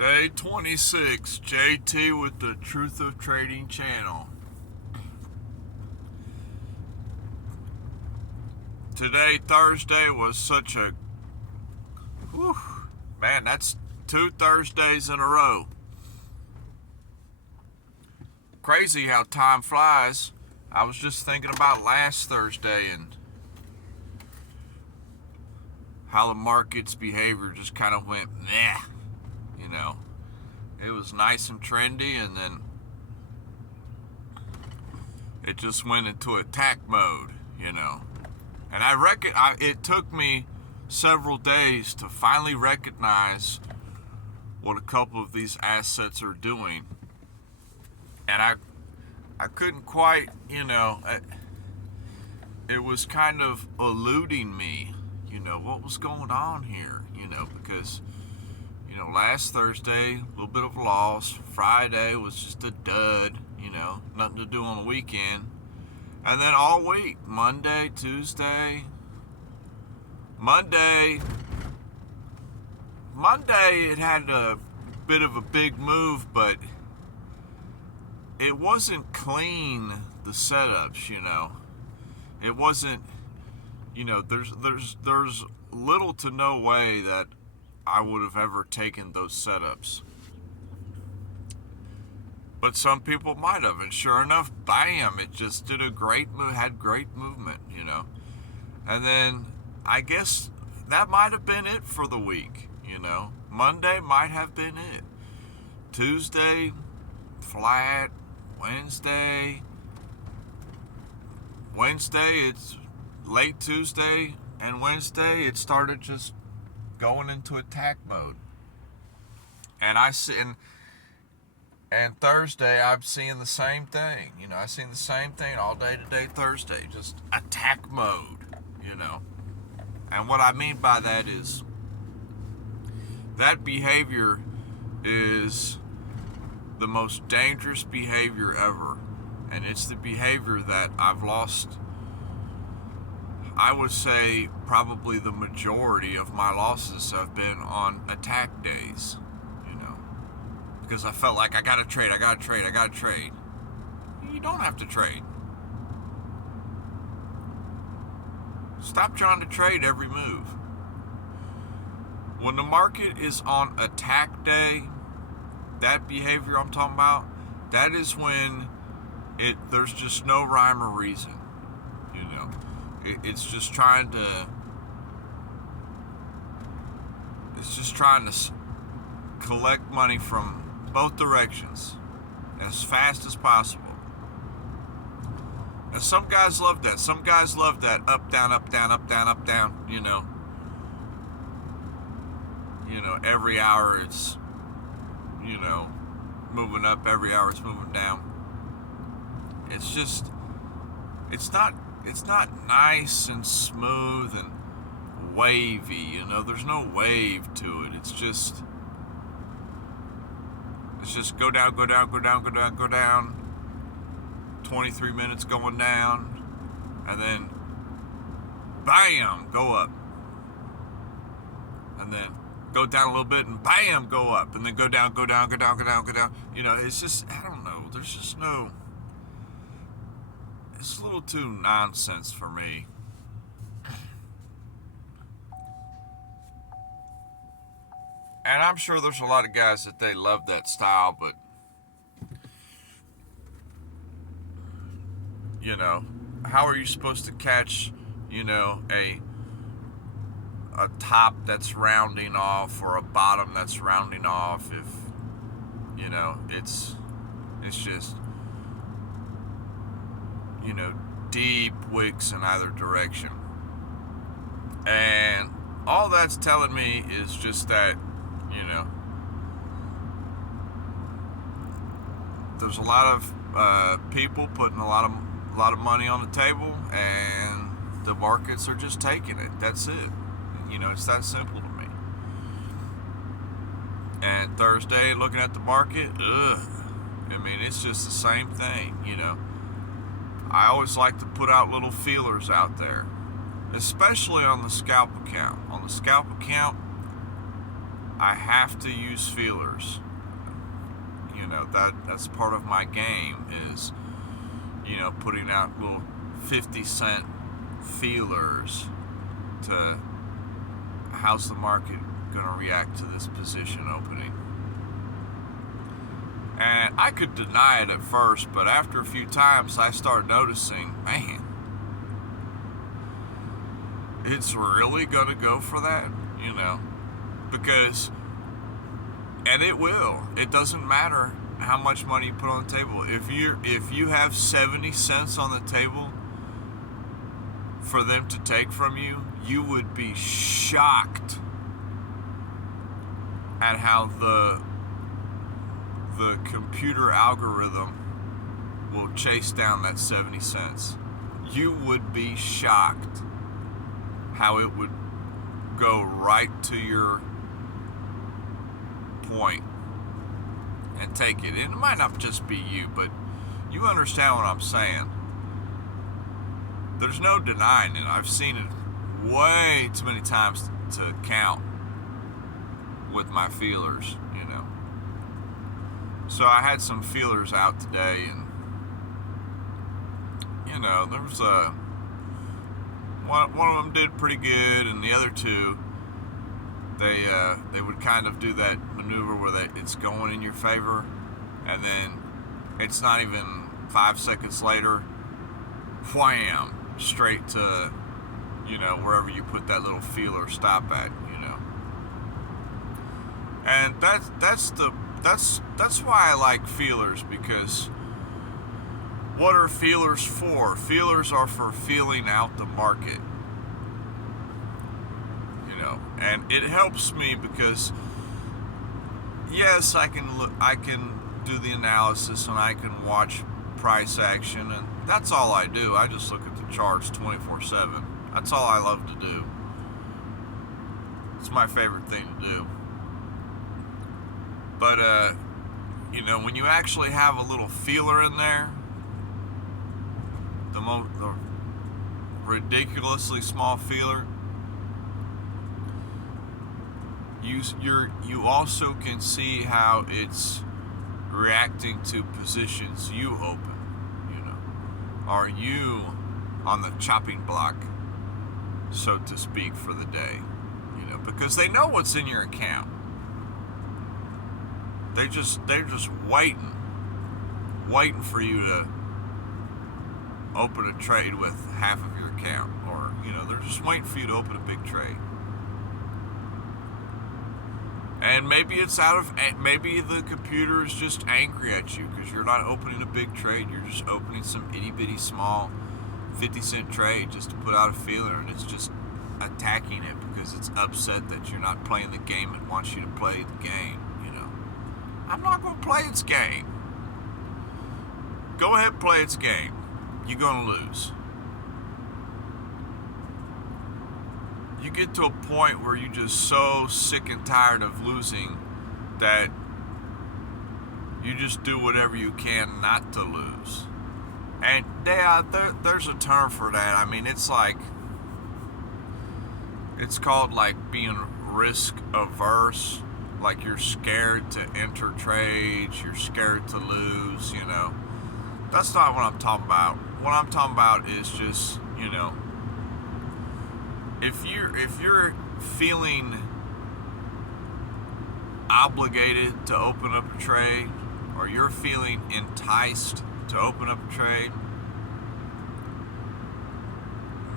Day 26, JT with the Truth of Trading channel. Today, Thursday, was such a... Whew, man, that's 2 Thursdays in a row. Crazy how time flies. I was just thinking about last Thursday and how the market's behavior just kind of went meh. You know, it was nice and trendy, and then it just went into attack mode, you know. And I reckon it took me several days to finally recognize what a couple of these assets are doing. And I couldn't quite, you know, it was kind of eluding me, you know, what was going on here, you know, because last Thursday, a little bit of a loss. Friday was just a dud, you know, nothing to do on the weekend. And then all week, Monday, Tuesday. Monday, it had a bit of a big move, but it wasn't clean, the setups, you know. It wasn't, you know, there's little to no way that I would have ever taken those setups. But some people might have, and sure enough, bam, it just did a great move, had great movement, you know. And then I guess that might have been it for the week, you know. Monday might have been it. Tuesday, flat. Wednesday, it's late Tuesday and Wednesday, it started just going into attack mode. And and Thursday, I'm seeing the same thing. You know, I've seen the same thing all day today, Thursday, just attack mode, you know. And what I mean by that is that behavior is the most dangerous behavior ever. And it's the behavior that I've lost, I would say probably the majority of my losses have been on attack days, you know, because I felt like I gotta trade. You don't have to trade. Stop trying to trade every move. When the market is on attack day, that behavior I'm talking about, that is when there's just no rhyme or reason, you know. It's just trying to collect money from both directions as fast as possible. And some guys love that. Some guys love that up, down, up, down, up, down, up, down, you know. You know, every hour it's, you know, moving up, every hour it's moving down. It's just, it's not nice and smooth and wavy, you know. There's no wave to it. It's just go down, go down, go down, go down, go down. 23 minutes going down, and then bam, go up, and then go down a little bit, and bam, go up, and then go down, go down, go down, go down, go down. You know, it's just, I don't know. There's just no. It's a little too nonsense for me. And I'm sure there's a lot of guys that they love that style, but you know, how are you supposed to catch, you know, a top that's rounding off or a bottom that's rounding off if, you know, it's just, you know, deep wicks in either direction. And all that's telling me is just that, you know, there's a lot of people putting a lot of money on the table, and the markets are just taking it. That's it. You know, it's that simple to me. And Thursday, looking at the market, I mean, it's just the same thing, you know. I always like to put out little feelers out there, especially on the scalp account. On the scalp account, I have to use feelers. You know, that's part of my game is, you know, putting out little 50-cent feelers to how's the market going to react to this position opening. And I could deny it at first, but after a few times I start noticing, man, it's really going to go for that, you know, because, and it will. It doesn't matter how much money you put on the table. If you have 70 cents on the table for them to take from you, you would be shocked at how the computer algorithm will chase down that 70 cents. You would be shocked how it would go right to your point and take it. And it might not just be you, but you understand what I'm saying. There's no denying it. I've seen it way too many times to count with my feelers, you know. So I had some feelers out today, and you know, there was one of them did pretty good, and the other two, they would kind of do that maneuver where it's going in your favor, and then it's not even 5 seconds later, wham, straight to, you know, wherever you put that little feeler stop at, you know. And that's why I like feelers, because what are feelers for? Feelers are for feeling out the market. You know, and it helps me because yes, I can do the analysis and I can watch price action, and that's all I do. I just look at the charts 24/7. That's all I love to do. It's my favorite thing to do. But you know, when you actually have a little feeler in there, the ridiculously small feeler, you also can see how it's reacting to positions you open. You know, are you on the chopping block, so to speak, for the day? You know, because they know what's in your account. They're just waiting for you to open a trade with half of your account, or you know, they're just waiting for you to open a big trade. And maybe maybe the computer is just angry at you because you're not opening a big trade. You're just opening some itty bitty small 50-cent trade just to put out a feeler, and it's just attacking it because it's upset that you're not playing the game it wants you to play the game. I'm not going to play its game. Go ahead and play its game. You're going to lose. You get to a point where you're just so sick and tired of losing that you just do whatever you can not to lose. And there's a term for that. I mean, it's called like being risk averse. Like you're scared to enter trades, you're scared to lose, you know. That's not what I'm talking about. What I'm talking about is just, you know, if you're feeling obligated to open up a trade, or you're feeling enticed to open up a trade,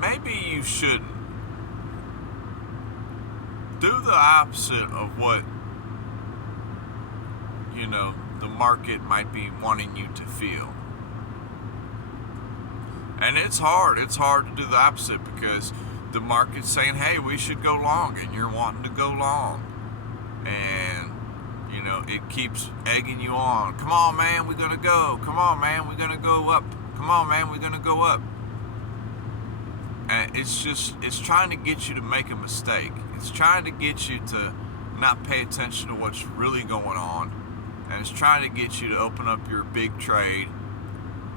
maybe you shouldn't. Do the opposite of what, you know, the market might be wanting you to feel. And it's hard to do the opposite because the market's saying, hey, we should go long, and you're wanting to go long. And, you know, it keeps egging you on. Come on, man, we're going to go. Come on, man, we're going to go up. Come on, man, we're going to go up. And it's trying to get you to make a mistake. It's trying to get you to not pay attention to what's really going on. And it's trying to get you to open up your big trade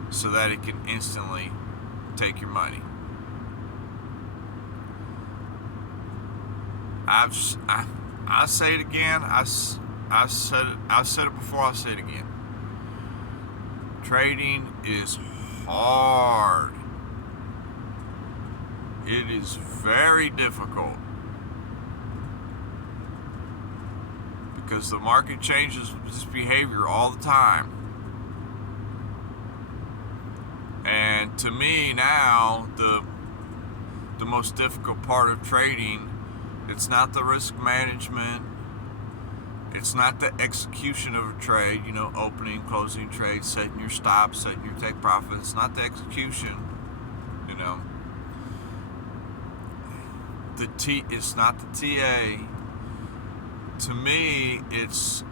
so that it can instantly take your money. I say it again. I said it before. I'll say it again. Trading is hard. It is very difficult because the market changes its behavior all the time. And to me now, the most difficult part of trading, it's not the risk management, it's not the execution of a trade, opening, closing trades, setting your stops, setting your take profit. It's not the execution, it's not the TA. To me, it's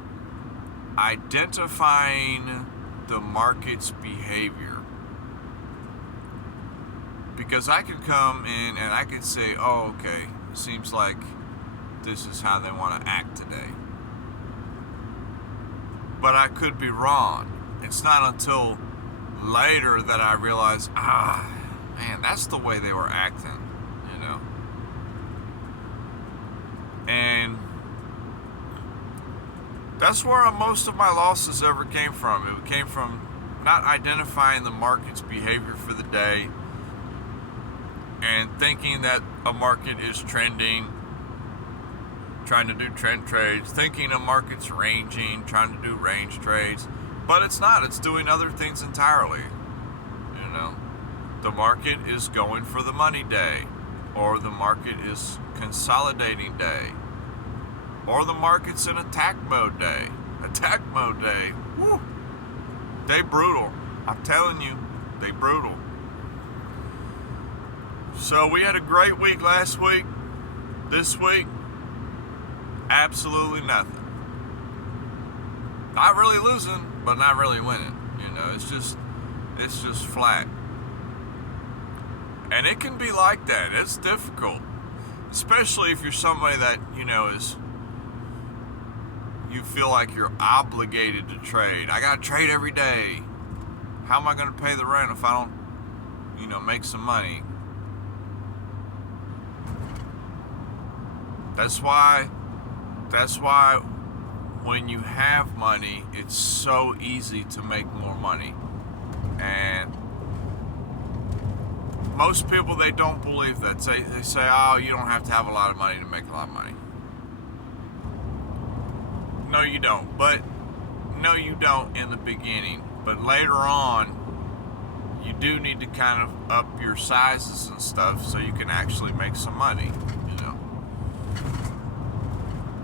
identifying the market's behavior. Because I can come in and I can say, oh, okay, it seems like this is how they want to act today. But I could be wrong. It's not until later that I realize, man, that's the way they were acting, And that's where most of my losses ever came from. It came from not identifying the market's behavior for the day and thinking that a market is trending, trying to do trend trades, thinking a market's ranging, trying to do range trades. But it's not. It's doing other things entirely. The market is going for the money day, or the market is consolidating day, or the market's in attack mode day. Attack mode day, woo, they brutal. I'm telling you, they brutal. So we had a great week last week. This week, absolutely nothing. Not really losing, but not really winning. It's just flat. And it can be like that. It's difficult. Especially if you're somebody that, you feel like you're obligated to trade. I gotta trade every day. How am I gonna pay the rent if I don't, make some money? That's why when you have money, it's so easy to make more money. And most people, they don't believe that. They say, oh, you don't have to have a lot of money to make a lot of money. No, you don't. But no, you don't in the beginning. But later on, you do need to kind of up your sizes and stuff so you can actually make some money,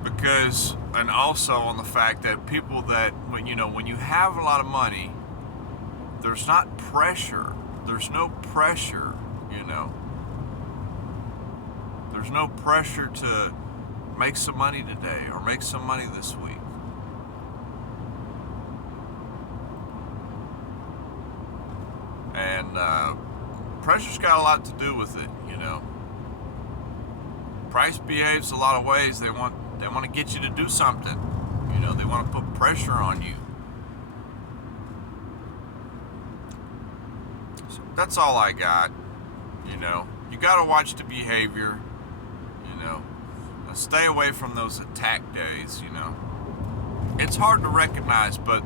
Because, and also on the fact that people that, when you have a lot of money, there's not pressure. There's no pressure, There's no pressure to make some money today or make some money this week. And pressure's got a lot to do with it, Price behaves a lot of ways. They want to get you to do something. They want to put pressure on you. So that's all I got. You got to watch the behavior. Stay away from those attack days. It's hard to recognize, but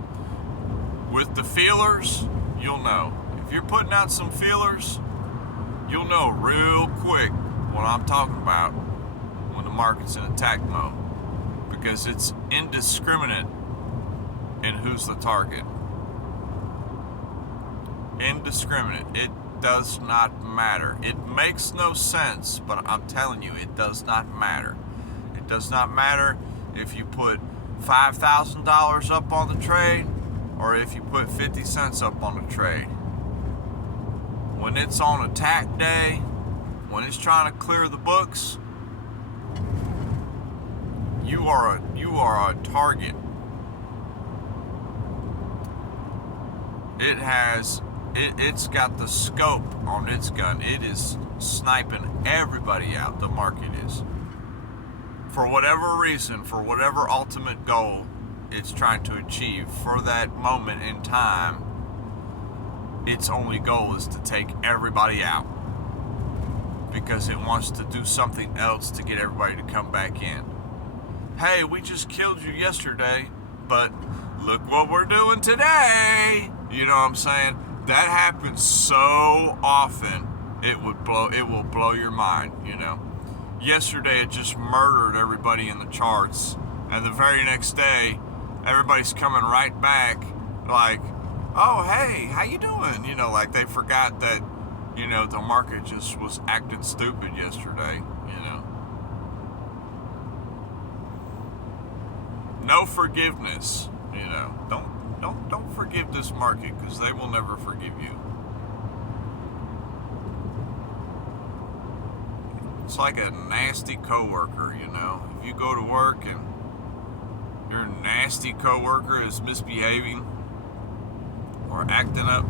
with the feelers, you'll know. If you're putting out some feelers, you'll know real quick what I'm talking about when the market's in attack mode, because it's indiscriminate in who's the target. Indiscriminate. It does not matter. It makes no sense, but I'm telling you, it does not matter. It does not matter if you put $5,000 up on the trade or if you put 50 cents up on the trade. When it's on attack day, when it's trying to clear the books, you are a target. It's got the scope on its gun. It is sniping everybody out. The market is. For whatever reason, for whatever ultimate goal it's trying to achieve for that moment in time, its only goal is to take everybody out, because it wants to do something else to get everybody to come back in. hey, we just killed you yesterday, but look what we're doing today. You know what I'm saying? That happens so often, it will blow your mind, you know. Yesterday it just murdered everybody in the charts, and the very next day everybody's coming right back like, oh, hey, how you doing? You know, like they forgot that, you know, the market just was acting stupid yesterday, you know. No forgiveness, you know. Don't forgive this market, because they will never forgive you. It's like a nasty coworker, you know. If you go to work and your nasty coworker is misbehaving or acting up,